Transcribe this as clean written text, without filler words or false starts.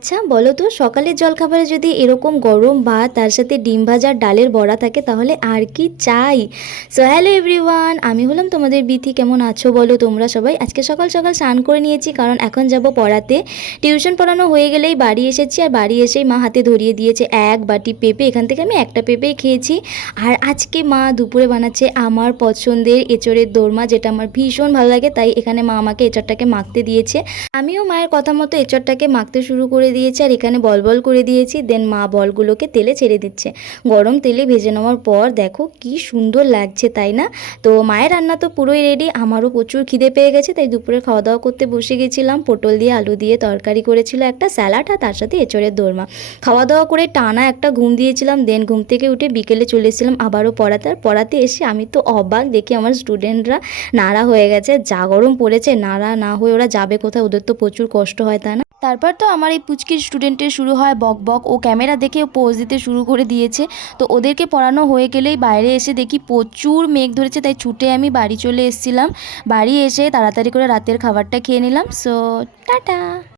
আচ্ছা বলো তো, সকালের জলখাবারে যদি এরকম গরম ভাত তার সাথে ডিম ভাজা ডালের বড়া থাকে তাহলে আর কি চাই। সো হ্যালো এভরিওয়ান, আমি হলাম তোমাদের বিথি। কেমন আছো বলো তোমরা সবাই? আজকে সকাল সকাল স্নান করে নিয়েছি, কারণ এখন যাব পড়াতে। টিউশন পড়ানো হয়ে গেলেই বাড়ি এসেছি, আর বাড়ি এসেই মা হাতে ধরিয়ে দিয়েছে এক বাটি পেঁপে। এখান থেকে আমি একটা পেঁপেই খেয়েছি। আর আজকে মা দুপুরে বানাচ্ছে আমার পছন্দের এঁচড়ের দোরমা, যেটা আমার ভীষণ ভালো লাগে। তাই এখানে মা আমাকে এঁচড়টাকে মাখতে দিয়েছে। আমিও মায়ের কথা মতো এঁচড়টাকে মাখতে শুরু করে দিয়েছি, আর এখানে বল বল করে দিয়েছি। দেন মা বলগুলোকে তেলে ছেড়ে দিচ্ছে। গরম তেলে ভেজে নেওয়ার পর দেখো কি সুন্দর লাগছে, তাই না? তো মায়ের রান্না তো পুরোই রেডি। আমারও প্রচুর খিদে পেয়ে গেছে, তাই দুপুরে খাওয়া দাওয়া করতে বসে গেছিলাম। পটল দিয়ে আলু দিয়ে তরকারি করেছিল, একটা স্যালাড, আর তার সাথে এঁচড়ের দোরমা। খাওয়া দাওয়া করে টানা একটা ঘুম দিয়েছিলাম। দেন ঘুম থেকে উঠে বিকেলে চলে এসেছিলাম আবারও পড়াতে। আর পড়াতে এসে আমি তো অবাক, দেখি আমার স্টুডেন্টরা নাড়া হয়ে গেছে। যা গরম পড়েছে, নাড়া না হয়ে ওরা যাবে কোথায়? ওদের তো প্রচুর কষ্ট হয়, তাই না? তারপর তো আমার এই পুচকির স্টুডেন্টের শুরু হয় বক বক। ও ক্যামেরা দেখে পোজ দিতে শুরু করে দিয়েছে। তো ওদেরকে পড়ানো হয়ে গেলেই বাইরে এসে দেখি প্রচুর মেঘ ধরেছে, তাই ছুটে আমি বাড়ি চলে এসেছিলাম। বাড়ি এসে তাড়াতাড়ি করে রাতের খাবারটা খেয়ে নিলাম। So tata.